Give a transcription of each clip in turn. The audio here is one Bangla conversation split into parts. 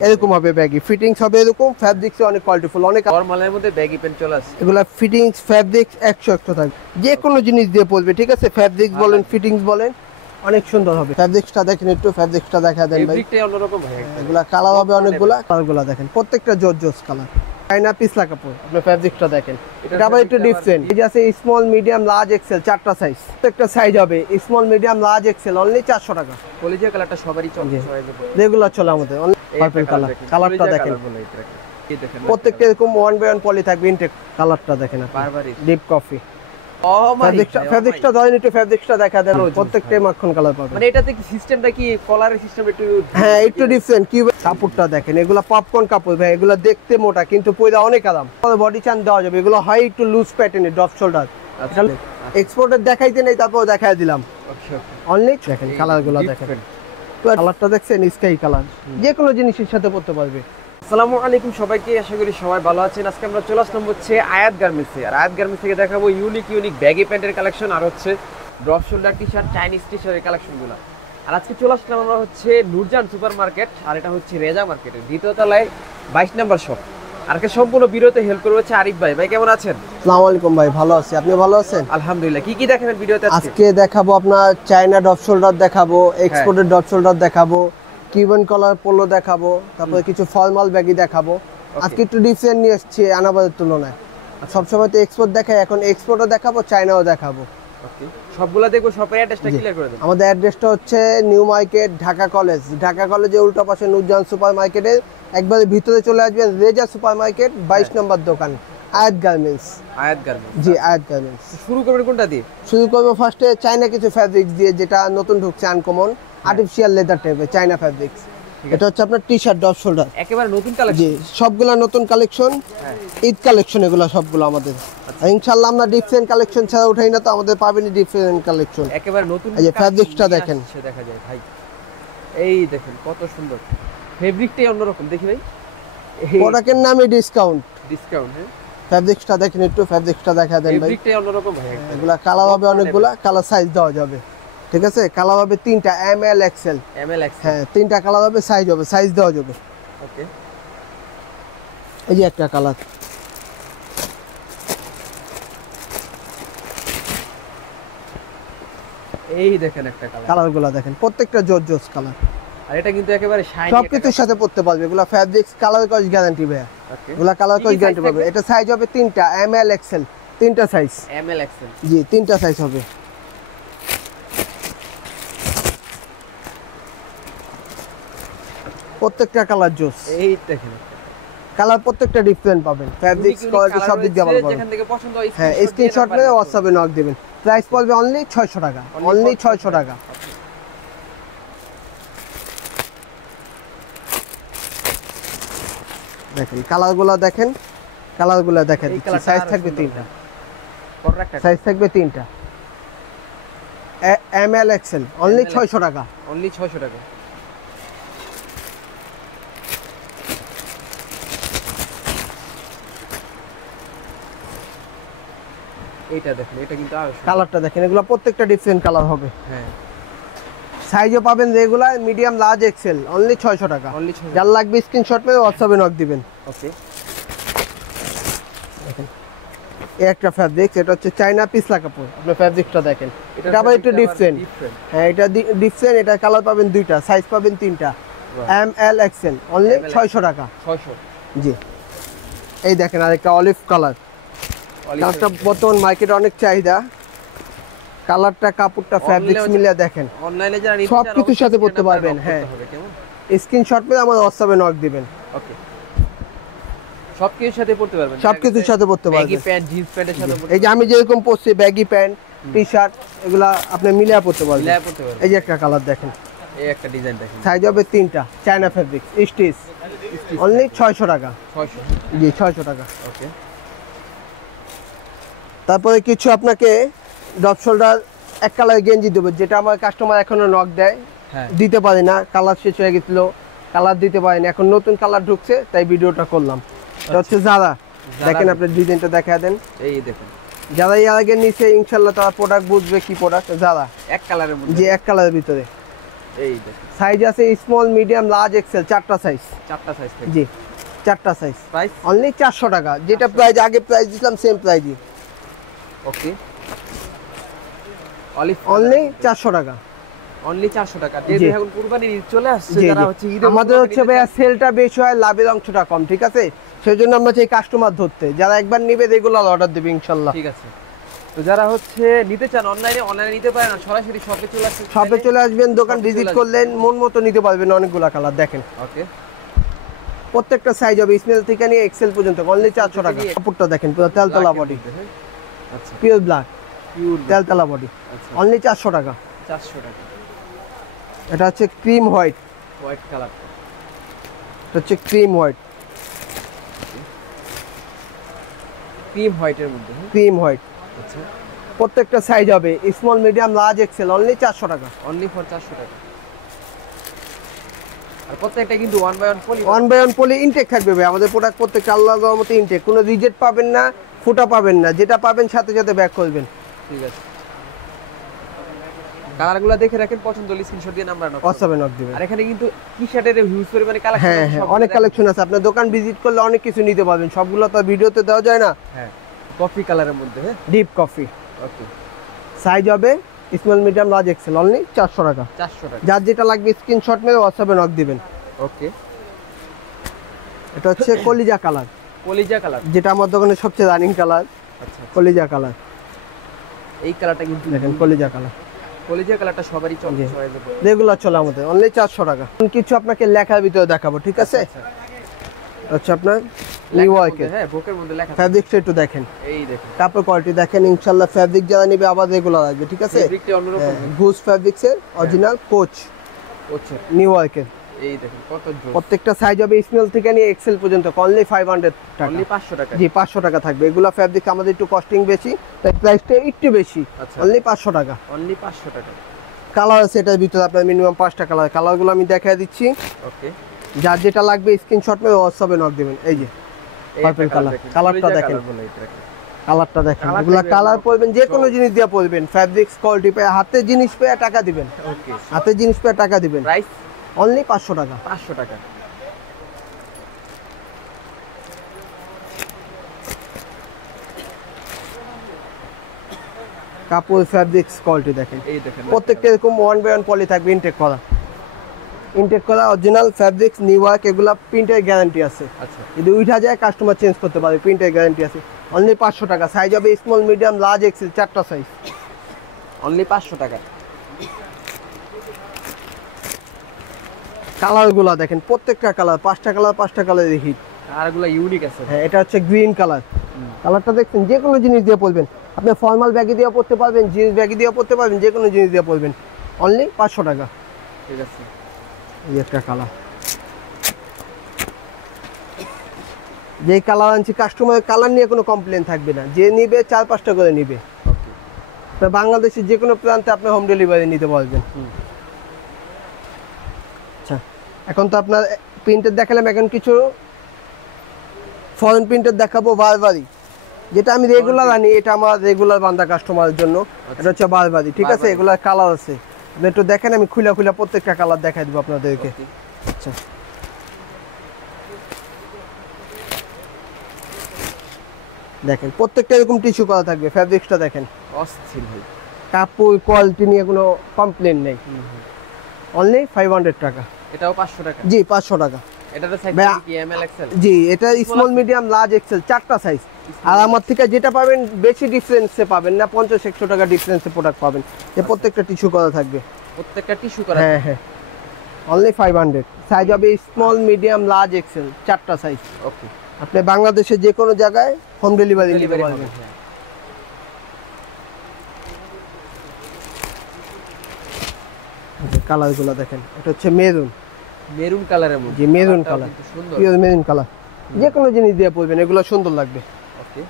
এরকম হবে ব্যাগি ফিটিংস হবে এরকম ফ্যাব্রিক্স অনেক কোয়ালিটিফুল অনেক নরমালের মধ্যে ব্যাগি প্যান্ট চলে আসে। এগুলা ফিটিংস ফ্যাব্রিক্স 100 থাকবে যে কোনো জিনিস দিয়ে পরবে ঠিক আছে ফ্যাব্রিক্স বলেন ফিটিংস বলেন অনেক সুন্দর হবে ফ্যাব্রিক্সটা দেখেন একটু ফ্যাব্রিক্সটা দেখা দেন ভাই ফেব্রিকটাই অন্যরকম ভাই এগুলা কালার হবে অনেকগুলা কালারগুলা দেখেন প্রত্যেকটা জর্জস কালার চাইনা পিছলা কাপড় আপনি ফ্যাব্রিকটা দেখেন এটা আবার একটু ডিফারেন্ট এই যে আছে স্মল মিডিয়াম লার্জ এক্সেল চারটা সাইজ প্রত্যেকটা সাইজ হবে small medium large XL only 400 টাকা কলিজা কালারটা সবারই চলে রেগুলার চলে আমাদের পার্পল কালার কালারটা দেখেন প্রত্যেকটা এরকম ওয়ান বাই ওয়ান পলি থাকবে ইনটেক কালারটা দেখেন বারবারই ডিপ কফি ও মাই ফ্যাব্রিক্সটা ধরেন একটু ফ্যাব্রিক্সটা দেখা দেন প্রত্যেকটাই মাখন কালার পাবেন মানে এটাতে কি সিস্টেমটা কি কলারের সিস্টেম একটু হ্যাঁ একটু ডিফারেন্ট কি কাপড়টা দেখেন এগুলা পপকর্ন কাপড় ভাই এগুলা দেখতে মোটা কিন্তু পয়দা অনেক আরাম বডি চান দেওয়া যাবে এগুলো হয় একটু লুজ প্যাটার্নে ড্রপ শোল্ডার এক্সপোর্টের দেখাইতে নেই তারপর দেখাই দিলাম অনলি দেখেন কালারগুলো দেখেন কালারটা দেখছেন স্কাই কালার যে কোনো জিনিসের সাথে পরতে পারবে। আসসালামু আলাইকুম সবাইকে, আশা করি সবাই ভালো আছেন। আজকে আমরা চলে আসলাম হচ্ছে আয়াত গার্মেন্টসে। আর আয়াত গার্মেন্টস থেকে দেখাবো ইউনিক ব্যাগি প্যান্টের কালেকশন আর হচ্ছে drop shoulder T shirt Chinese T শার্টের কালেকশনগুলো। আর আজকে চলে আসলাম আমরা হচ্ছে নূরজান সুপার মার্কেট, আর এটা হচ্ছে রেজা মার্কেটের দ্বিতীয় তলায় 22 নম্বর শপ। আর কে সম্পূর্ণ ভিডিওতে হেল্প করবে হচ্ছে আরিফ ভাই। ভাই কেমন আছেন? আসসালামু আলাইকুম ভাই, ভালো আছি, আপনি ভালো আছেন? আলহামদুলিল্লাহ। কি কি দেখাবেন ভিডিওতে আজকে দেখাবো আপনার চায়না ড্রপ শোল্ডার দেখাবো, এক্সপোর্টের ড্রপ শোল্ডার দেখাবো, কিউবান কলার পোলো দেখাবো, তারপরে কিছু ফর্মাল ব্যাগি দেখাবো। আজকে একটু ডিফারেন্ট নিয়ে এসেছি আনাবাদের তুলনায়। সবসময় তো এক্সপোর্ট দেখাই, এখন এক্সপোর্টও দেখাবো, চায়নাও দেখাবো। ওকে, সবগুলা দেখো। শপের অ্যাড্রেসটা ক্লিয়ার করে দেন। আমাদের অ্যাড্রেসটা হচ্ছে new market, Dhaka college. Dhaka কলেজের উল্টো পাশে নূরজান সুপার মার্কেটের একবারে ভিতরে চলে আসবেন, রেজা সুপার মার্কেট 22 নম্বর দোকান, আয়াত গার্মেন্টস। আয়াত গার্মেন্টস, জি আয়াত গার্মেন্টস। শুরু করবেন কোনটা দিয়ে? শুরু করবো ফার্স্টে চায়না কিছু ফ্যাব্রিক্স দিয়ে, যেটা নতুন ঢুকছে আনকমন আর্টিফিশিয়াল লেদার টাইপের চায়না ফ্যাব্রিক্স। এটা হচ্ছে আপনার টি শার্ট ড্রপ শোল্ডার, একেবারে নতুন কালেকশন। জি সবগুলা নতুন কালেকশন, ঈদ কালেকশন এগুলো সবগুলো আমাদের। ইনশাআল্লাহ আমরা ডিফারেন্ট কালেকশন ছাড়া উঠাই না, তো আমাদের পাবেনই ডিফারেন্ট কালেকশন। একেবারে নতুন। এই যে ফ্যাব্রিক্সটা দেখেন, সে দেখা যায় ভাই, এই দেখেন কত সুন্দর ফেব্রিকটাই অন্যরকম। দেখি ভাই, প্রোডাক্টের নামে ডিসকাউন্ট। হ্যাঁ, ফ্যাব্রিক্সটা দেখেন একটু, ফ্যাব্রিক্সটা দেখা দেন ভাই। ফেব্রিকটাই অন্যরকম ভাই। এগুলা কালার হবে অনেকগুলা, কালার সাইজ দেওয়া যাবে, ঠিক আছে? কালার হবে 3টা, এম এল এক্সেল। হ্যাঁ 3টা কালার হবে, সাইজ হবে, সাইজ দেওয়া যাবে। ওকে, এই যে একটা কালার, এই দেখেন একটা কালার। কালারগুলো দেখেন প্রত্যেকটা জর্জস কালার। আর এটা কিন্তু একেবারে শাইনি, সবকিছুর সাথে পড়তে পারবে। এগুলা ফ্যাব্রিক্স কালার কস গ্যারান্টি ভাই। এগুলা কালার কস গ্যারান্টি পাবে। এটা সাইজ হবে 3টা, এম এল এক্সেল, 3টা সাইজ। এম এল এক্সেল, জি 3টা সাইজ হবে। প্রত্যেকটা কালার জোস। এই দেখেন কালার প্রত্যেকটা ডিফারেন্ট পাবেন, ফ্যাব্রিক্স কোয়ালিটি সব দিক দিয়ে ভালো পাবেন। যেখান থেকে পছন্দ হয় হ্যাঁ স্ক্রিনশট মেরে WhatsApp এ নক দিবেন। প্রাইস পড়বে অনলি 600 টাকা, অনলি 600 টাকা। দেখেন কালারগুলো দেখেন, কালারগুলো দেখেন। সাইজ থাকবে 3টা, সাইজ থাকবে 3টা, এম এল এক্সেল, অনলি 600 টাকা, অনলি 600 টাকা। এইটা দেখেন, এটা কিন্তু আর কালারটা দেখেন, এগুলো প্রত্যেকটা ডিফারেন্ট কালার হবে। হ্যাঁ, সাইজও পাবেন regular, medium, large, XL, only 600 টাকা। অনলি 600। যার লাগবে স্ক্রিনশট মেরে WhatsApp এ নক দিবেন। ওকে, দেখেন এই একটা ফ্যাব্রিক্স, এটা হচ্ছে চায়না পিছলা কাপড়। আপনি ফ্যাব্রিক্সটা দেখেন, এটা আবার একটু ডিফারেন্ট। হ্যাঁ এটা ডিফারেন্ট, এটা কালার পাবেন 2টা, সাইজ পাবেন 3টা, এম এল এক্সেল, অনলি 600 টাকা। 600। জি এই দেখেন আরেকটা অলিভ কালার। কালারটা বর্তমান মার্কেটে অনেক চাহিদা। কালারটা, কাপড়টা, ফ্যাব্রিক্স মিলিয়ে দেখেন, অনলাইনে যারা নিতে সব কিছুর সাথে পড়তে পারবেন। হ্যাঁ স্ক্রিনশট মেরে আমার WhatsApp এ নক দিবেন। ওকে, সব কিছুর সাথে পড়তে পারবেন, সব কিছুর সাথে পড়তে পারবেন। ব্যাগি প্যান্ট, জিন্স প্যান্টের সাথে পড়তে, এই যে আমি যেরকম পরছি ব্যাগি প্যান্ট, টি শার্ট, এগুলা আপনি মিলিয়ে পড়তে পারবেন। মিলায় পড়তে পারবেন। এই যে একটা কালার দেখেন, এই একটা ডিজাইন দেখেন, সাইজ হবে 3টা, চায়না ফ্যাব্রিক্স, স্টিচ, অনলি 600 টাকা। 600। জি 600 টাকা। ওকে, তারপরে কিছু আপনাকে ড্রপ শোল্ডার এক কালার গেঞ্জি দেবো, যেটা আমার কাস্টমার এখনো নক দেয়, হ্যাঁ দিতে পারি না, কালার শেষ হয়ে গেছিল, কালার দিতে পারি না, এখন নতুন কালার ঢুকছে তাই ভিডিওটা করলাম। এটা হচ্ছে যারা দেখেন, আপনার ডিজাইনটা দেখা দেন। এই দেখেন, যারা এর আগে নিচে ইনশাল্লাহ তারা প্রোডাক্ট বুঝবে কি প্রোডাক্ট। যারা এক কালারের মধ্যে, যে এক কালারের ভিতরে এই দেখেন সাইজ আছে স্মল, মিডিয়াম, লার্জ, এক্সেল, চারটা সাইজ। চারটা সাইজ থেকে। জি, চারটা সাইজ। প্রাইস অনলি 400 টাকা, যেটা প্রাইস আগে প্রাইস দিলাম সেম প্রাইসই। ওকে, অলিভ অনলি 400 টাকা। অনলি 400 টাকা। যেহেতু এখন কুরবানির ঈদ চলে আসছে, জি, যারা জি। হচ্ছে ঈদের আমাদের হচ্ছে ভাইয়া সেলটা বেশি হয়, লাভের অংশটা কম, ঠিক আছে? সেজন্য আমরা চাই কাস্টমার ধরতে, যারা একবার নিবে রেগুলার অর্ডার দেবে ইনশাআল্লাহ। ঠিক আছে। তো যারা হচ্ছে নিতে চান অনলাইনে নিতে পারেন, আর সরাসরি শপে চলে আসতে শপে চলে আসবেন, দোকান শপে ভিজিট চলে করলেন, মন মতো নিতে পারবেন অনেকগুলা কালার। দেখেন ওকে, প্রত্যেকটা সাইজ হবে স্মল থেকে নিয়ে এক্সেল পর্যন্ত, অনলি 400 টাকা। কাপড়টা দেখেন পুরো তেলতলা বডি, আচ্ছা পিওর ব্ল্যাক, পিওর তেলতলা বডি, আচ্ছা অনলি 400 টাকা। 400 টাকা। এটা হচ্ছে ক্রিম হোয়াইট, হোয়াইট কালার, এটা হচ্ছে ক্রিম হোয়াইট, ক্রিম হোয়াইটের মধ্যে। Cream white. আচ্ছা, প্রত্যেকটা সাইজ হবে small, medium, large, XL, only 400 টাকা। অনলি ফর 400 টাকা। আর প্রত্যেকটা কিন্তু 1 by 1 poly, 1 by 1 poly intake থাকবে ভাই আমাদের প্রোডাক্ট প্রত্যেকটা, আল্লাহর রহমতে ইনটেক, কোনো রিজেক্ট পাবেন না, ফুটা পাবেন না, যেটা পাবেন সাথে সাথে ব্যাক করবেন। ঠিক আছে। কালারগুলো দেখে রাখেন, পছন্দ হলে স্ক্রিনশট দিয়ে নাম্বার নক WhatsApp-এ নক দিবেন। আর এখানে কিন্তু টি-শার্টের হিউজ পরিমাণে কালেকশন হ্যাঁ হ্যাঁ, অনেক কালেকশন আছে, আপনার দোকান ভিজিট করলে অনেক কিছু নিতে পারবেন, সবগুলো তো ভিডিওতে দেওয়া যায় না। হ্যাঁ, কফি কালারের মধ্যে। হ্যাঁ, ডিপ কফি। ওকে, সাইজ হবে small, medium, large, XL, only 400 টাকা। 400 টাকা। যার যেটা লাগবে স্ক্রিনশট মেরে WhatsApp-এ নক দিবেন। ওকে, এটা হচ্ছে কলিজা কালার, কলিজা কালার। যেটা আমার দোকানে সবচেয়ে রানিং কালার, আচ্ছা, কলিজা কালার। এই কালারটা কিন্তু দেখেন কলিজা কালার, কলিজা কালারটা সবারই চলে জি। সবাই দেবে। রেগুলার চলে আমাদের, অনলি 400 টাকা। কিছু আপনাকে লেখার ভিতরে দেখাবো, ঠিক আছে? আচ্ছা, এটা হচ্ছে আপনার নিউ লেখার ওয়ার্কের মধ্যে, হ্যাঁ, বুকের মধ্যে লেখা থাকে। ফ্যাব্রিকটা একটু দেখেন, এই দেখেন, কাপড় কোয়ালিটি দেখেন, ইনশাআল্লাহ ফ্যাব্রিক যারা নেবে আবার রেগুলার আসবে, ঠিক আছে? ফেব্রিকটা অন্যরকম। গুজ ফ্যাব্রিক্সের অরিজিনাল কোচ আচ্ছা, নিউ ওয়ার্কের। এই দেখেন কত জোর। প্রত্যেকটা সাইজ হবে স্মল থেকে নিয়ে এক্সেল পর্যন্ত, অনলি 500 টাকা। অনলি 500 টাকা। জি, 500 টাকা থাকবে। এগুলা ফ্যাব্রিক আমাদের একটু কস্টিং বেশি, তাই প্রাইসটা একটু বেশি, আচ্ছা, অনলি 500 টাকা। অনলি 500 টাকা। কালার আছে এটার ভিতরে আপনার মিনিমাম 5টা কালার, কালারগুলো আমি দেখাই দিচ্ছি। ওকে, যার যেটা লাগবে স্ক্রিনশট মেরে WhatsApp-এ নক দিবেন। এই যে পার্পল কালার, কালারটা দেখেন, কালারটা দেখেন, কালার এগুলা দেখবেন, কালার পরবেন, যে কোনো সব। জিনিস দিয়ে পরবেন, ফ্যাব্রিক্স কোয়ালিটি পেয়ে, হাতে জিনিস পেয়ে টাকা দিবেন, ওকে, হাতে জিনিস পেয়ে টাকা দিবেন, প্রাইস অনলি 500 টাকা। 500 টাকা। কাপড় ফ্যাব্রিক্স কোয়ালিটি দেখেন, এই দেখেন প্রত্যেকটা এরকম 1 বাই 1 পলি থাকবে, ইনটেক করা অরিজিনাল ফ্যাব্রিক্স নিউ ওয়ার্ক, এগুলা প্রিন্টের গ্যারান্টি আছে, আচ্ছা, যদি উঠা যায় কাস্টমার চেঞ্জ করতে পারবে, প্রিন্টের গ্যারান্টি আছে, অনলি 500 টাকা। সাইজ হবে স্মল, মিডিয়াম, লার্জ, এক্সেল, চারটা সাইজ, অনলি 500 টাকা। কালারগুলো দেখেন, প্রত্যেকটা কালার 5টা কালার হিট। কালারগুলো ইউনিক আছে। হ্যাঁ, এটা হচ্ছে গ্রিন কালার, কালারটা দেখছেন, যে কোনো জিনিস দিয়ে পরবেন, আপনি ফর্মাল ব্যাগে দিয়ে পরতে পারবেন, জিন্স ব্যাগে দিয়ে পরতে পারবেন, যে কোনো জিনিস দিয়ে পরবেন, অনলি 500 টাকা। ঠিক আছে, এই একটা কালার, যে কালার আনছি কাস্টমার কালার নিয়ে কোনো কমপ্লেন থাকবে না, যে নিবে 4-5টা করে নিবে। ওকে, তো বাংলাদেশের যে কোনো প্রান্তে আপনি হোম ডেলিভারি নিতে পারবেন। আচ্ছা, এখন তো আপনার প্রিন্টের দেখালাম, এখন কিছু ফরেন প্রিন্টের দেখাবো, বারবারি, যেটা আমি রেগুলার আনি, এটা আমার রেগুলার বান্দা কাস্টমারের জন্য। এটা হচ্ছে বারবারি, ঠিক আছে? বারবারি। এগুলার কালার আছে, আপনি একটু দেখেন, আমি খুলে প্রত্যেকটা কালার দেখাই দেবো আপনাদেরকে। ওকে। আচ্ছা, দেখেন প্রত্যেকটা এরকম টিস্যু করা থাকবে, ফ্যাব্রিক্সটা দেখেন, অস্থির ভাই। কাপড় কোয়ালিটি নিয়ে কোনো কমপ্লেন নেই, অনলি 500 টাকা। এটাও 500 টাকা। জি, 500 টাকা। এটাতে সাইজ ভাইয়া- কি এম এল এক্সেল? জি, এটা স্মল, মিডিয়াম, লার্জ, এক্সেল, চারটা সাইজ। আর আমার থেকে যেটা পাবেন বেশি ডিফারেন্সে পাবেন না, 50-100 টাকা ডিফারেন্সে প্রোডাক্ট পাবেন, যে প্রত্যেকটা টিস্যু করা থাকবে। প্রত্যেকটা টিস্যু করা। হ্যাঁ হ্যাঁ, অনলি 500। সাইজ হবে স্মল, মিডিয়াম, লার্জ, এক্সেল, চারটা সাইজ। ওকে, আপনি বাংলাদেশের যে কোনো জায়গায় হোম ডেলিভারি নিতে ডেলিভারি পারবেন। হবে। কালারগুলো দেখেন, এটা হচ্ছে মেরুন, মেরুন কালারের মধ্যে। জি মেরুন কালারটাও কালার, কিন্তু সুন্দর। পিওর মেরুন কালার, যে কোনো জিনিস দিয়ে পরবেন, এগুলো সুন্দর লাগবে। ওকে,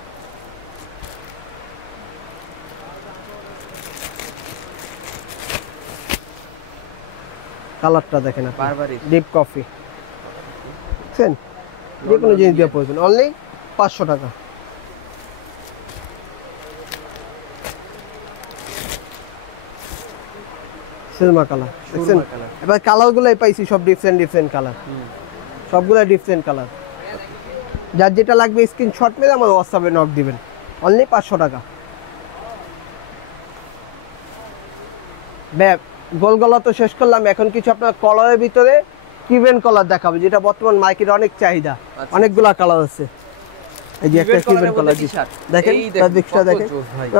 কালারটা দেখেন, বারবারি। ডিপ কফি, বুঝছেন? যে কোনো জিনিস দিয়ে পরবেন, অনলি 500 টাকা। সুরমা কালার দেখছেন। সুরমা কালার। এবার কালারগুলোই পাইছি সব ডিফারেন্ট কালার, সবগুলো ডিফারেন্ট কালার। যার যেটা লাগবে স্ক্রিনশট মেরে আমার হোয়াটসঅ্যাপে নক দিবেন, অনলি 500 টাকা। গোল গলা তো শেষ করলাম, এখন কিছু আপনার কলারের ভিতরে কিউবেন কলার দেখাবো, যেটা বর্তমান মার্কেটে অনেক চাহিদা। অনেকগুলা কালার আছে। এই যে একটা কিউবেন কলার, দেখেন ফ্যাব্রিক্সটা দেখেন,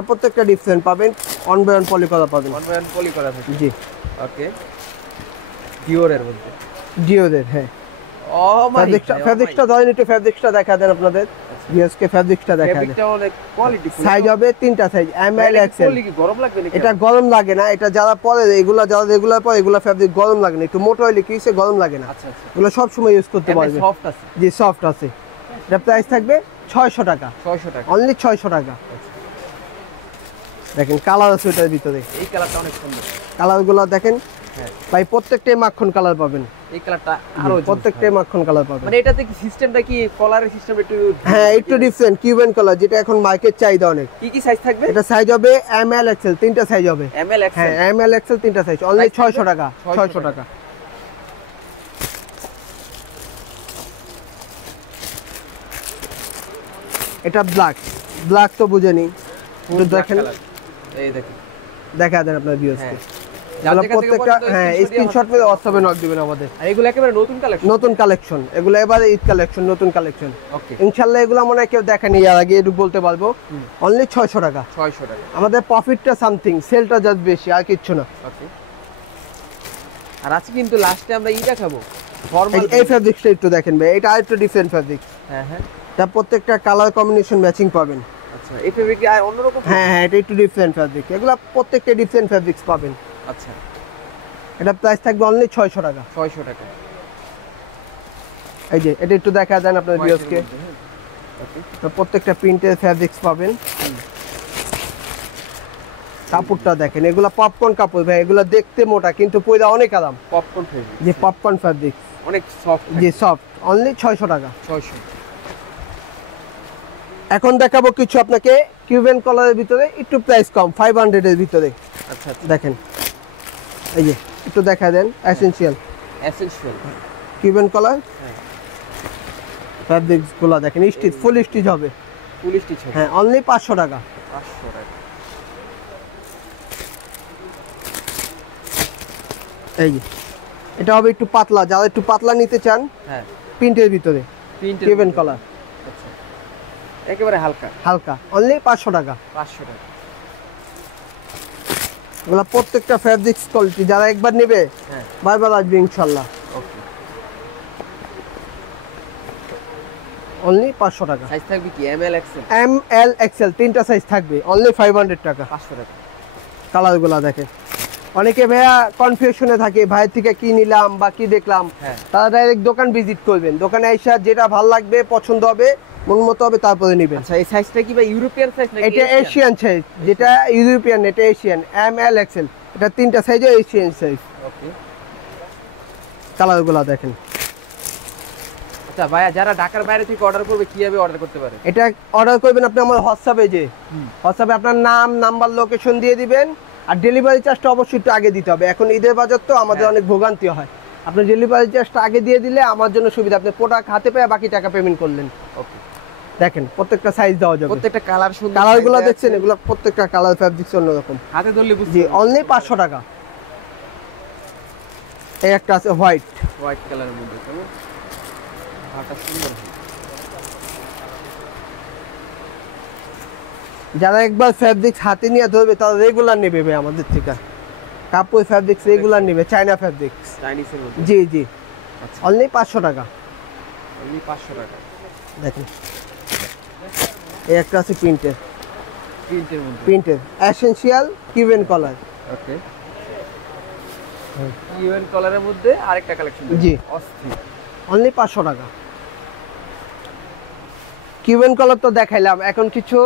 প্রত্যেকটা ডিফারেন্ট পাবেন, অন বাই অন পলি করা পাবেন। অন বাই অন পলি করা থাকে। জি ওকে, ডিওরের মধ্যে, ডিওদের। হ্যাঁ, ও মাই ফ্যাব্রিক্সটা ধরেন একটু, ফ্যাব্রিক্সটা দেখা দেন আপনাদের ভিউয়ার্সকে, ফ্যাব্রিক্সটা দেখা দেন। ফ্যাব্রিকটা অনেক কোয়ালিটি। সাইজ হবে তিনটা সাইজ, এম এল এক্সেল। কি গরম লাগবে নাকি? এটা গরম লাগে না, এটা যারা পরে এগুলা, যারা রেগুলার পরে এগুলা ফ্যাব্রিক গরম লাগে না, একটু মোটা হইলে কি হইছে গরম লাগে না। আচ্ছা আচ্ছা, এগুলো সব সময় ইউজ করতে পারবে। সফট আছে। জি সফট আছে। এটা প্রাইস থাকবে 600 টাকা, 600 টাকা, অনলি 600 টাকা। দেখেন কালার আছে এটার ভিতরে, এই কালারটা অনেক সুন্দর। কালারগুলো দেখেন হ্যাঁ ভাই, প্রত্যেকটাই মাখন কালার পাবেন। এই কালারটা আরো প্রত্যেকটাই মাখন কালার পাবেন। মানে এটাতে কি সিস্টেমটা কি, কলারের সিস্টেম একটু? হ্যাঁ, একটু ডিফারেন্ট কিউবেন কালার, যেটা এখন মার্কেট চাহিদা অনেক। কি সাইজ থাকবে? এটা সাইজ হবে এম এল এক্সেল, তিনটা সাইজ হবে। M L XL. হ্যাঁ, এম এল এক্সেল তিনটা সাইজ, অনলি 600 টাকা, 600 টাকা। এটা ব্ল্যাক তো বুঝেনি, দেখেন এই দেখেন, দেখা দেন আপনার ভিউয়ার্সকে। যার থেকে প্রত্যেকটা হ্যাঁ স্ক্রিনশট মেরে হোয়াটসঅ্যাপে নক দিবেন আমাদের। আর এগুলো একেবারে নতুন কালেকশন, নতুন কালেকশন, এগুলো এবারে ঈদ কালেকশন, নতুন কালেকশন। ওকে, ইনশাআল্লাহ এগুলো মনে হয় কেউ দেখেনি এর আগে, একটু বলতে পারবো। অনলি 600 টাকা, 600 টাকা। আমাদের প্রফিটটা সামথিং, সেলটা জাস্ট বেশি, আর কিচ্ছু না। ওকে, আর আজকে কিন্তু লাস্টে আমরা ই দেখাবো ফর্মাল। এই ফ্যাব্রিক্সটা একটু দেখেন ভাই, এটা আরেকটু ডিফারেন্ট ফ্যাব্রিক। হ্যাঁ হ্যাঁ, এটা প্রত্যেকটা কালার কম্বিনেশন ম্যাচিং পাবেন। আচ্ছা, এই ফেব্রিক আর অন্যরকম। হ্যাঁ হ্যাঁ, এটা একটু ডিফারেন্ট ফ্যাব্রিক, এগুলো প্রত্যেকটা ডিফারেন্ট ফ্যাব্রিক্স পাবেন। আচ্ছা, এটা প্রাইস থাকবে অনলি 600 টাকা। 600 টাকা। এই যে এটা একটু দেখা দেন আপনার ভিউয়ার্সকে, ওকে, প্রত্যেকটা প্রিন্টের ফ্যাব্রিক্স পাবেন। কাপড়টা দেখেন, এগুলা পপকর্ন কাপড় ভাই, এগুলা দেখতে মোটা কিন্তু পয়দা অনেক আরাম। পপকর্ন ফেব্রিক, যে পপকর্ন ফ্যাব্রিক, অনেক সফট। যে সফট, অনলি 600 টাকা। 600। এখন দেখাবো কিছু আপনাকে কিউবেন কলারের ভিতরে, একটু প্রাইস কম, 500 এর ভিতরে। আচ্ছা আচ্ছা, দেখেন এই যে একটু দেখা দেন, essential essential Cuban collar fabrics গুলো দেখেন, স্টিচ ফুল স্টিচ হবে, ফুল স্টিচ হবে। হ্যাঁ, অনলি 500 টাকা। 500 টাকা। এই যে এটা হবে একটু পাতলা, যারা একটু পাতলা নিতে চান, হ্যাঁ, প্রিন্টের ভিতরে প্রিন্টের কিউবেন কলার, আচ্ছা, একেবারে হালকা, হালকা, অনলি 500 টাকা। 500 টাকা। এগুলো প্রত্যেকটা ফ্যাব্রিক্স কোয়ালিটি, যারা একবার নেবে হ্যাঁ, বারবার আসবে ইনশাল্লাহ। ওকে, অনলি 500 টাকা। সাইজ থাকবে কি, M L XL? M L XL তিনটা সাইজ থাকবে, অনলি 500 টাকা। 500 টাকা। কালারগুলো দেখেন, অনেকে ভাইয়া কনফিউশনে থাকে, ভাইয়ের থেকে কি নিলাম বা কি দেখলাম, হ্যাঁ, তারা ডাইরেক্ট দোকান ভিজিট করবেন, দোকানে এসে যেটা ভালো লাগবে, পছন্দ হবে, মন মতো হবে, তারপরে নেবেন। আচ্ছা, এই সাইজটা কি ভাই ইউরোপিয়ান সাইজ নাকি? এটা এশিয়ান সাইজ, যেটা ইউরোপিয়ান, এটা এশিয়ান, এম এল এক্সেল, এটা তিনটা সাইজে এশিয়ান সাইজ। ওকে, কালারগুলো দেখেন। আচ্ছা ভাইয়া, যারা ঢাকার বাইরে থেকে অর্ডার করবে কিভাবে অর্ডার করতে পারে? এটা অর্ডার করবেন আপনি আমার হোয়াটসঅ্যাপে, যে হোয়াটসঅ্যাপে আপনার নাম, নাম্বার, লোকেশন দিয়ে দিবেন। আর ডেলিভারি চার্জটা অবশ্যই একটু আগে দিতে হবে, এখন ঈদের বাজার তো আমাদের হ্যাঁ, অনেক ভোগান্তি হয়। আপনি ডেলিভারি চার্জটা আগে দিয়ে দিলে আমার জন্য সুবিধা, আপনি প্রোডাক্ট হাতে পেয়ে বাকি টাকা পেমেন্ট করলেন। ওকে, দেখেন প্রত্যেকটা সাইজ দেওয়া যাবে, প্রত্যেকটা কালার সুন্দর। কালারগুলো size দেখছেন, আছে। এগুলো প্রত্যেকটা কালার ফ্যাব্রিক্স অন্যরকম। হাতে ধরলে জি, বুঝতে অনলি 500 টাকা। এই একটা আছে হোয়াইট, হোয়াইট কালারের মধ্যে, কেমন হাতা সুন্দর। যারা একবার ফ্যাব্রিক্স হাতে নিয়ে ধরবে তারা রেগুলার নেবে ভাই আমাদের থেকে, কাপড় ফ্যাব্রিক্স রেগুলার নেবে, চায়না ফ্যাব্রিক্স। চাইনিজের মধ্যে, জি জি, আচ্ছা, অনলি 500 টাকা। অনলি 500 টাকা। দেখেন এই একটা আছে প্রিন্টের, প্রিন্টের মধ্যে, প্রিন্টের এসেনশিয়াল কিউবেন কলার। ওকে, ইউএন কালারের মধ্যে আরেকটা কালেকশন। জি, অস্থির। অনলি 500 টাকা। কিউবেন কলার তো দেখাইলাম, এখন কিছু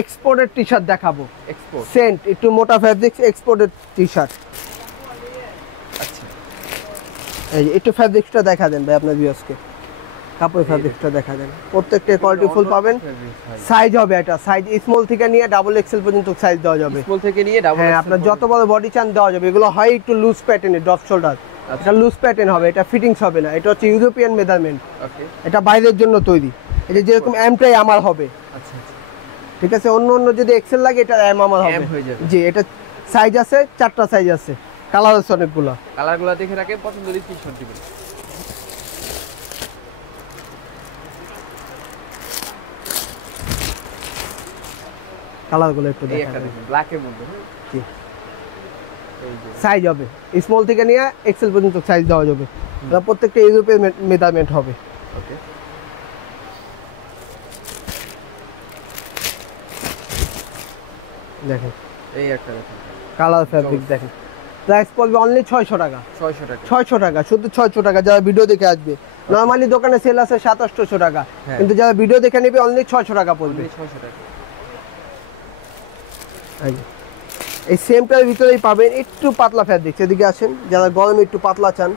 এক্সপোর্টেড টি শার্ট দেখাবো। এক্সপোর্ট, সেন্ট একটু মোটা ফ্যাব্রিক্স, এক্সপোর্টেড টি শার্ট। আচ্ছা, এই যে একটু ফ্যাব্রিক্সটা দেখা দেন ভাই আপনার ভিউয়ার্সকে। কাপড় ফ্যাব্রিকটা দেখা দেন, প্রত্যেকটা কোয়ালিটি ফুল পাবেন। সাইজ হবে, এটা সাইজ স্মল থেকে নিয়ে ডাবল এক্সেল পর্যন্ত সাইজ দেওয়া যাবে। স্মল থেকে নিয়ে ডাবল, হ্যাঁ আপনার যত বড় বডি চান দেওয়া যাবে। এগুলো হয় একটু লুজ প্যাটার্নের ড্রপ শোল্ডার, এটা লুজ প্যাটার্ন হবে, এটা ফিটিংস হবে না। এটা হচ্ছে ইউরোপিয়ান মেজারমেন্ট, ওকে, এটা বাইরের জন্য তৈরি। এটা যেরকম এমটাই আমার হবে, আচ্ছা আচ্ছা, ঠিক আছে। অন্য অন্য যদি এক্সেল লাগে এটা এম আমার হবে, এম হয়ে যাবে। জি এটা সাইজ আছে, 4টা সাইজ আছে, কালার আছে অনেকগুলো। কালারগুলো দেখে রাখেন, পছন্দ হলে স্ক্রিনশট দিবেন। কালারগুলো একটু এই দেখা একটা দেন। দেখুন, ব্ল্যাক এর মধ্যে, জি এই যে সাইজ হবে স্মল থেকে নিয়ে এক্সেল পর্যন্ত সাইজ দেওয়া যাবে। এটা প্রত্যেকটা ইউরোপের মেজারমেন্ট হবে। ওকে, দেখেন এই একটা দেখুন, কালার ফ্যাব্রিক দেখেন। প্রাইস পড়বে অনলি 600 টাকা। 600 টাকা। 600 টাকা, শুধু 600 টাকা। যারা ভিডিও দেখে আসবে, নরমালি দোকানে সেল আছে 700-800 টাকা, হ্যাঁ। কিন্তু যারা ভিডিও দেখে নেবে অনলি 600 টাকা পড়বে। 600 টাকা। এই যে, এই সেমটার ভিতরেই পাবেন একটু পাতলা ফ্যাব্রিক্স। এদিকে আসেন, যারা গরমে একটু পাতলা চান,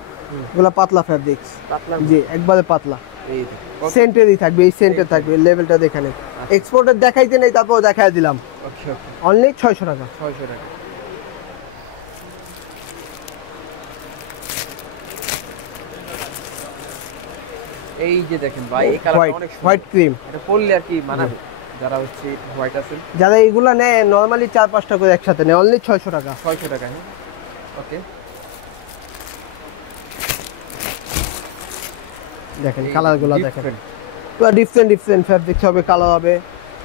এগুলো পাতলা ফ্যাব্রিক্স, পাতলা, জি একবারে পাতলা। এই যে সেন্টেরই থাকবে, এই সেন্টের থাকবে, লেভেলটা দেখে নেন। এক্সপোর্টের দেখাইতে নেই, তারপর দেখাই দিলাম। ওকে ওকে, অনলি 600 টাকা। 600 টাকা। এই যে দেখেন ভাই, এই কালারটা অনেক সুন্দর। White cream. এটা পরলে আর কি মানাবে, যারা হচ্ছে হোয়াইট আছেন। যারা এইগুলা নেয় নরমালি 4-5টা করে একসাথে নেয়, অনলি 600 টাকা। 600 টাকা, হ্যাঁ, ওকে। দেখেন কালারগুলো দেখেন, পুরো ডিফারেন্ট ডিফারেন্ট ফ্যাব্রিক্স হবে, কালার হবে।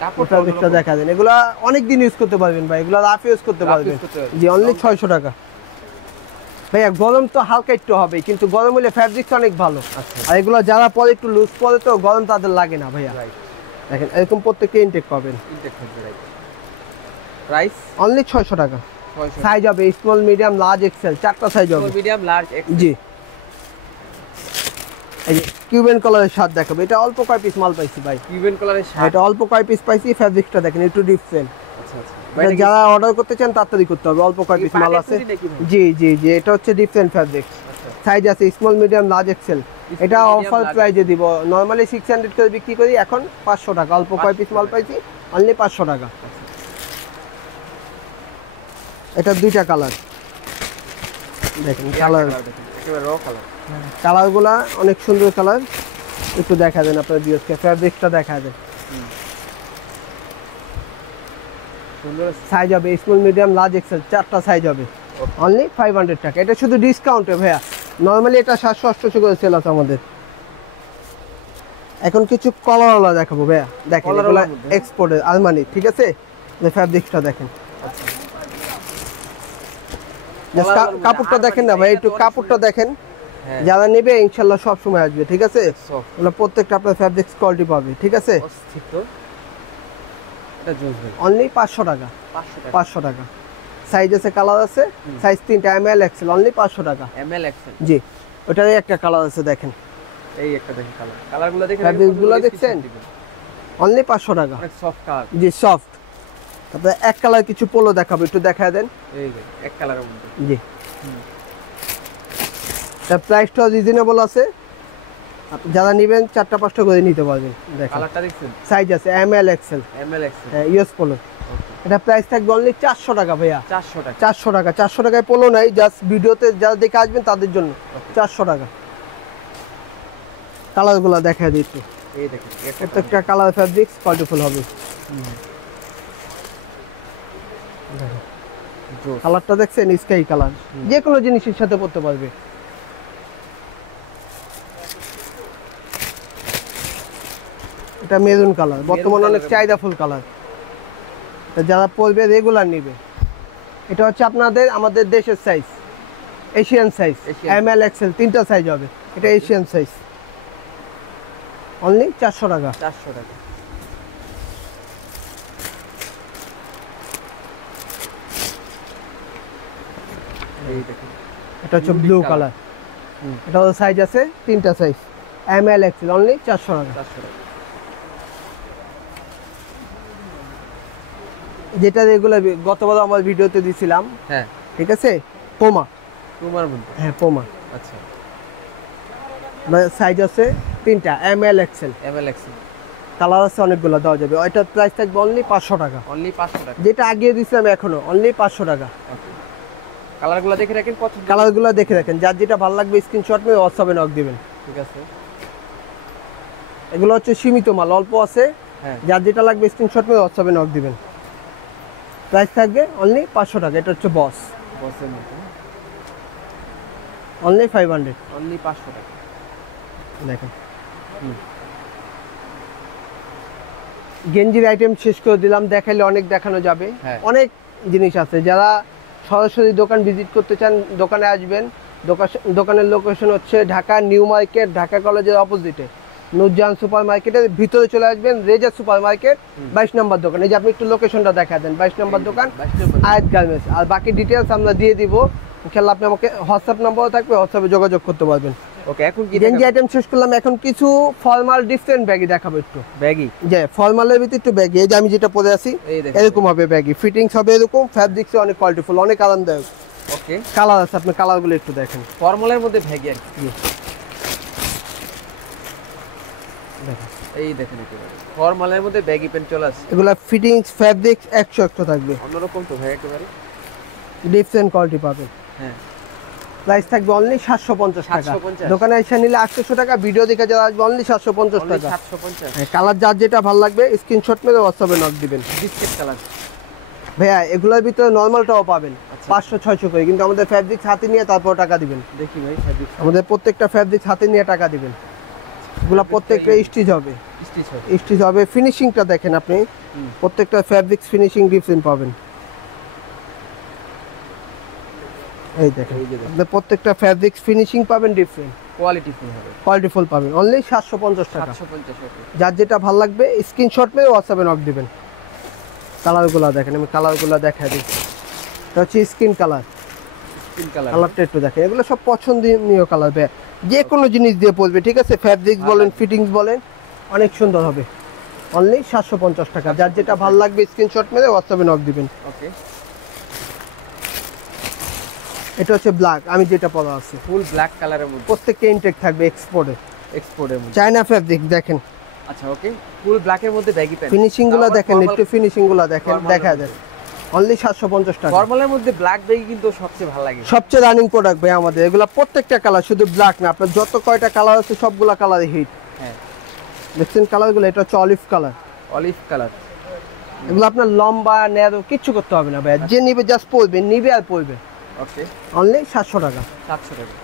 কাপড়টা ফ্যাব্রিকটা দেখা দেন। এগুলা অনেক দিন ইউজ করতে পারবেন ভাই, এগুলা রাফ ইউজ করতে রাফ পারবেন। ইউজ করতে পারবেন। জি অনলি 600 টাকা। ভাইয়া গরম তো হালকা একটু হবে, কিন্তু গরম হলে ফ্যাব্রিক্স অনেক ভালো। আচ্ছা, আর এগুলো যারা পরে একটু লুজ পরে তো গরম তাদের লাগে না ভাইয়া। রাইট, দেখেন এরকম প্রত্যেকটা ইনটেক পাবেন। ইনটেক থাকবে, রাইট। প্রাইস অনলি 600 টাকা। 600 সাইজ হবে স্মল, মিডিয়াম, লার্জ, এক্সেল, 4টা সাইজ হবে। Medium, large, XL. জি এই যে কিউবেন কালারের শার্ট দেখাবো, এটা অল্প কয় পিস মাল পাইছি ভাই, কিউবেন কালারের শার্ট। এটা অল্প কয় পিস পাইছি। ফ্যাব্রিকটা দেখেন একটু ডিফারেন্ট। আচ্ছা আচ্ছা, এটা যারা অর্ডার করতে চান তাড়াতাড়ি করতে হবে, অল্প কয় পিস মাল আছে। জি জি জি, এটা হচ্ছে ডিফারেন্ট ফ্যাব্রিক। সাইজ আছে স্মল, মিডিয়াম, লার্জ, এক্সেল। এটা অফার প্রাইজে দিব, নরমালি 600 করে বিক্রি করি, এখন 500 টাকা। অল্প কয় পিস মাল পাইছি, অনলি 500 টাকা। এটা দুইটা কালার দেখেন, কালার একেবারে র কালার। কালারগুলা অনেক সুন্দর কালার। একটু দেখা দেন আপনার ভিউয়ার্সকে, ফ্যাব্রিকটা দেখা দেন। সুন্দর। সাইজ হবে স্মল, মিডিয়াম, লার্জ, এক্সেল, 4টা সাইজ হবে। অনলি 500 টাকা। এটা শুধু ডিসকাউন্টে ভাইয়া, নরমালি এটা 700-800 করে সেল আছে আমাদের। এখন কিছু কলারওয়ালা দেখাবো ভাইয়া, দেখেন এগুলো এক্সপোর্টের আলমানি, ঠিক আছে। যে ফ্যাব্রিকটা দেখেন, জাস্ট কাপড়টা দেখেন না ভাই, একটু কাপড়টা দেখেন। যারা নেবে ইনশাআল্লাহ সব সময় আসবে, ঠিক আছে। ওগুলো প্রত্যেকটা আপনার ফ্যাব্রিক্স কোয়ালিটি পাবে, ঠিক আছে। এটা জোস ভাই, অনলি 500 টাকা। 500 টাকা। সাইজ আছে, কালার আছে, সাইজ 3টা, এমএল, এক্সেল, অনলি 500 টাকা। এমএল, এক্সেল, জি ওটারই একটা কালার আছে দেখেন। এই একটা দেখেন কালার, কালারগুলো দেখেন, ফ্যাব্রিকগুলো দেখছেন, অনলি 500 টাকা। অনেক সফট কালার। জি সফট। তারপরে এক কালার কিছু পোলো দেখাবো, একটু দেখায় দেন। এই যে এক কালারের মধ্যে, জি তার প্রাইসটা রিজনেবল আছে, যারা নেবেন 4টা-5টা করে নিতে পারবেন। দেখেন কালারটা দেখছেন, সাইজ আছে M L, XL, M L, XL, US polo. এটা প্রাইস থাকবে অনলি 400 টাকা ভাইয়া। 400 টাকা। 400 টাকা। 400 টাকায় পোলো নাই, জাস্ট ভিডিওতে যারা দেখে আসবেন তাদের জন্য 400 টাকা। কালারগুলো দেখায় দিই একটু, এই দেখেন প্রত্যেকটা কালার ফ্যাব্রিক্স কোয়ালিটিফুল হবে। কালারটা দেখছেন, স্কাই কালার, যে কোনো জিনিসের সাথে পরতে পারবে। এটা মেরুন কালার, বর্তমানে অনেক চাহিদাফুল কালার, যারা পরবে রেগুলার নেবে। এটা হচ্ছে আমাদের দেশের size, Asian size, M L, XL, 3টা সাইজ হবে। এটা এশিয়ান সাইজ, অনলি 400 টাকা। 400 টাকা। এই দেখেন, এটা হচ্ছে ব্লু কালার, এটা সাইজ আছে 3টা সাইজ, এমএল, এক্সেল, অনলি 400 টাকা। 400 টাকা। যেটা রেগুলার গতবার আমার ভিডিওতে দিছিলাম, হ্যাঁ ঠিক আছে, পোমা। তোমার মধ্যে, হ্যাঁ পোমা, আচ্ছা। সাইজ আছে তিনটা ML XL ML XL colour আছে অনেকগুলো দেওয়া যাবে। ওইটার প্রাইস থাকবে অনলি 500 টাকা। অনলি 500 টাকা। যেটা আগিয়ে দিছিলাম এখনো অনলি 500 টাকা। ওকে, কালারগুলো দেখে রাখেন, পছন্দ কালারগুলো দেখে রাখেন, যার যেটা ভালো লাগবে স্ক্রিনশট নিয়ে হোয়াটসঅ্যাপে নক দিবেন। ঠিক আছে। এগুলো হচ্ছে সীমিত মাল, অল্প আছে, হ্যাঁ, যার যেটা লাগবে স্ক্রিনশট নিয়ে হোয়াটসঅ্যাপে নক দিবেন। প্রাইস থাকবে অনলি 500 টাকা। এটা হচ্ছে বস, বসের মতো অনলি 500। অনলি 500 টাকা। দেখেন গেঞ্জির আইটেম শেষ করে দিলাম, দেখাইলে অনেক দেখানো যাবে। হ্যাঁ। অনেক জিনিস আছে, যারা সরাসরি দোকান ভিজিট করতে চান দোকানে আসবেন। দোকানের লোকেশন হচ্ছে ঢাকা নিউ মার্কেট, ঢাকা কলেজের অপোজিটে নুরজাহান সুপার মার্কেটের ভিতরে চলে আসবেন, রেজা সুপার মার্কেট 22 নম্বর দোকান। এই যে আপনি একটু লোকেশনটা দেখা দেন, 22 নম্বর দোকান 22 নম্বর। আয়াত গার্মেন্টস। আর বাকি ডিটেলস আমরা দিয়ে দিব ইনশাআল্লাহ। আপনি আমাকে হোয়াটসঅ্যাপ নাম্বারও থাকবে, হোয়াটসঅ্যাপে যোগাযোগ করতে পারবেন। ওকে, এখন কি গেঞ্জি আইটেম শেষ করলাম, এখন কিছু ফর্মাল ডিফারেন্ট ব্যাগি দেখাবো একটু। ব্যাগি? যে ফর্মালের ভিতরে একটু ব্যাগি, এই যে আমি যেটা পরে আছি এই দেখেন, এরকম হবে ব্যাগি, ফিটিংস হবে এরকম, ফ্যাব্রিক্স অনেক কোয়ালিটিফুল, অনেক আরামদায়ক। ওকে, কালার আছে, আপনি কালারগুলো একটু দেখেন। ফর্মালের মধ্যে ব্যাগি আর কি। দেখেন এই দেখেন, একেবারে ফর্মালের মধ্যে ব্যাগি প্যান্ট চলে আসছে। এগুলা ফিটিংস ফ্যাব্রিক্স 100 থাকবে, অন্যরকম তো ভাই, একেবারে ডিফারেন্ট কোয়ালিটি পাবেন। হ্যাঁ। প্রাইস থাকবে অনলি 750 টাকা। 750 দোকানে এসে নিলে 800 টাকা, ভিডিও দেখে যারা আসবে অনলি 750 অনলি টাকা। 750। কালার যার যেটা ভালো লাগবে স্ক্রিনশট মেরে হোয়াটসঅ্যাপে নক দিবেন। বিস্কিট কালার ভাইয়া এগুলোর ভিতরে নর্মালটাও পাবেন আচ্ছা। 500-600 করে, কিন্তু আমাদের ফ্যাব্রিক্স হাতে নিয়ে তারপর টাকা দিবেন। দেখি ভাই, ফ্যাব্রিক আমাদের প্রত্যেকটা ফ্যাব্রিক্স হাতে নিয়ে টাকা দিবেন। এগুলো প্রত্যেকটা স্টিচ হবে, স্টিচ হবে। স্টিচ হবে। ফিনিশিংটা দেখেন আপনি, প্রত্যেকটা ফ্যাব্রিক্স ফিনিশিং ডিফারেন্ট পাবেন। এই দেখেন, এই যে দেখেন, আপনি প্রত্যেকটা ফ্যাব্রিক্স ফিনিশিং পাবেন ডিফারেন্ট, কোয়ালিটি ফুল হবে। কোয়ালিটিফুল পাবেন। অনলি 750 টাকা। 750 ওকে। যার যেটা ভালো লাগবে স্ক্রিনশট মেরে হোয়াটসঅ্যাপে নক দিবেন। কালারগুলো দেখেন, আমি কালারগুলো দেখাই দিই। এটা হচ্ছে স্কিন কালার, স্কিন কালার। কালারটা একটু দেখেন। এগুলো সব পছন্দনীয় কালার, যে কোনো জিনিস দিয়ে পরবে, ঠিক আছে? ফ্যাব্রিক্স বলেন, ফিটিংস বলেন, অনেক সুন্দর হবে। অনলি 750 টাকা। যার যেটা ভালো লাগবে স্ক্রিনশট মেরে হোয়াটসঅ্যাপে নক দিবেন। ওকে, এটা হচ্ছে ব্ল্যাক, আমি যেটা পরা আছে ফুল ব্ল্যাক কালারের মধ্যে, প্রত্যেকটা ইনটেক থাকবে এক্সপোর্টে, এক্সপোর্টের মধ্যে। চায়না ফ্যাব্রিক দেখেন। আচ্ছা, ওকে, ফুল ব্ল্যাকের মধ্যে ব্যাগি প্যান্ট। ফিনিশিং গুলো দেখেন, একটু ফিনিশিং গুলো দেখেন, দেখা যায়। অনলি 750 টাকা। ফর্মালের মধ্যে ব্ল্যাক ব্যাগি কিন্তু সবচেয়ে ভালো লাগে, সবচেয়ে রানিং প্রোডাক্ট ভাই আমাদের। এগুলা প্রত্যেকটা কালার, শুধু ব্ল্যাক না, আপনার যত কয়টা কালার আছে সবগুলা কালারে হিট। হ্যাঁ, দেখছেন কালারগুলো? এটা হচ্ছে অলিভ কালার। Olive colour. এগুলো আপনার লম্বা ন্যারো কিচ্ছু করতে হবে না ভাই, যে নিবে জাস্ট পরবে, নিবে আর পরবে। ওকে, অনলি 700 টাকা। 700 টাকা।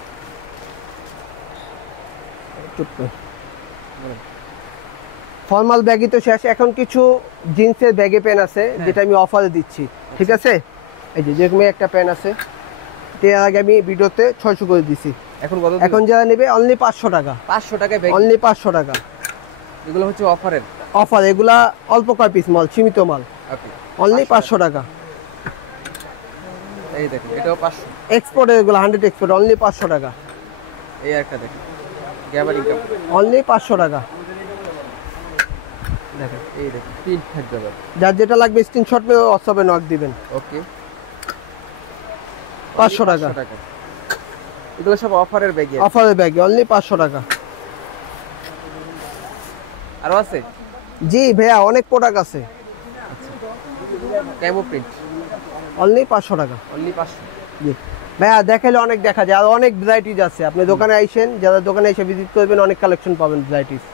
ফর্মাল ব্যাগই তো শেষ, এখন কিছু জিন্সের ব্যাগে পেন আছে যেটা আমি অফারে দিচ্ছি, ঠিক আছে? এই যে যেরকম একটা পেন আছে, এর আগে আমি ভিডিওতে 600 করে দিছি। এখন কত? এখন যারা নেবে অনলি 500 টাকা। 500 টাকায় ব্যাগি। অনলি 500 টাকা। এগুলো হচ্ছে অফারের অফার, এগুলা অল্প কয় পিস মাল, সীমিত মাল। ওকে, অনলি 500 টাকা। এই দেখেন, এটাও 500। এক্সপোর্টের এগুলো 100 এক্সপোর্ট, অনলি 500 টাকা। এই একটা দেখেন, গ্যাবারিং কাপড়, অনলি 500 টাকা। দেখেন, এই দেখেন, প্রিন্ট থাকবে আবার। যার যেটা লাগবে স্ক্রিনশট মেরে হোয়াটসঅ্যাপে নক দিবেন। ওকে, 500 টাকা। এগুলো সব অফারের ব্যাগি। অফারের ব্যাগে অনলি 500 টাকা। আরো আছে? জি ভাইয়া, অনেক প্রোডাক্ট আছে। ক্যামো প্রিন্ট, অনলি 500 টাকা। অনলি 500। জি ভাইয়া, দেখাইলে অনেক দেখা যায়, আর অনেক ভ্যারাইটিজ আছে। আপনি দোকানে আইসেন, যারা দোকানে এসে ভিজিট করবেন অনেক কালেকশন পাবেন, ভ্যারাইটিজ।